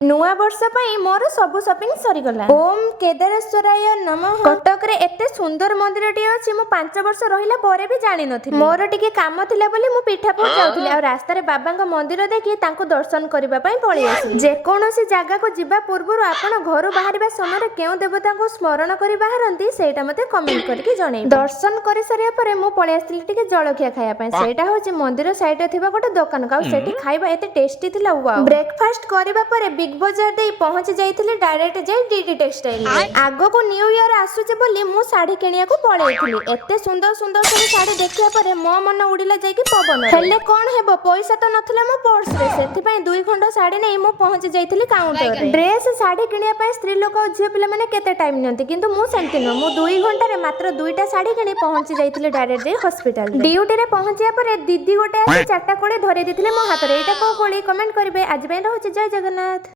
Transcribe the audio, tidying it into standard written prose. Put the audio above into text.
नुआ वर्ष पई मोर सबु शॉपिंग सरी गला। ओम केदारेश्वराय नमः। कटक रे एते सुंदर मंदिरटी अछि मु 5 वर्ष रहिला परे भी जानि नथिली। मोर टिके काम थिला बोली मु पिठापुर जाउथली आ रास्ता रे बाबांग मंदिर देखि तांको दर्शन करिबा पई पळि आसी। जे कोनोसी जागा को जिबा पूर्वरु आपण घरु बाहरिबा समय रे केउ देवता को स्मरण करि बाहरंती सेटा मते कमेंट करके जणै। दर्शन करि सारिया परे मु पळि आस्तिली टिके जळखिया खाया पई। सेटा होची मंदिर साइड रे थिबा गोटे दुकान का सेठी खाइबा एते टेस्टी थिला। वाओ। ब्रेकफास्ट करिबा परे बिग बाजार दे पहुंच जाइथिली डायरेक्ट जाई डीडी टेक्सटाइल में। आगो को न्यू ईयर आसुचे बोली मु साड़ी किनिया को पळेइथिली। एते सुंदर सुंदर सब साड़ी देखिया परे मो मन उडिला जाई कि पवन रे। हेले कोन हेबो पैसा तो नथला मो पर्स रे सेति पई 2 खंड साड़ी नै मु पहुंच जाइथिली काउंटर रे। ड्रेस साड़ी किनिया पई स्त्री लोक और झियो पिला माने केते टाइम नंती किंतु मु सेंति न मु 2 घंटा रे मात्र 2टा साड़ी किनि पहुंच जाइथिली डायरेक्ट जाई हॉस्पिटल रे। ड्यूटी रे पहुंचिया परे दीदी गोटे आसी 4टा कोळे धरि दिथिले मो हाथ रे। एटा को कोळे कमेंट करिवे। आज बे रहउची जय जगन्नाथ।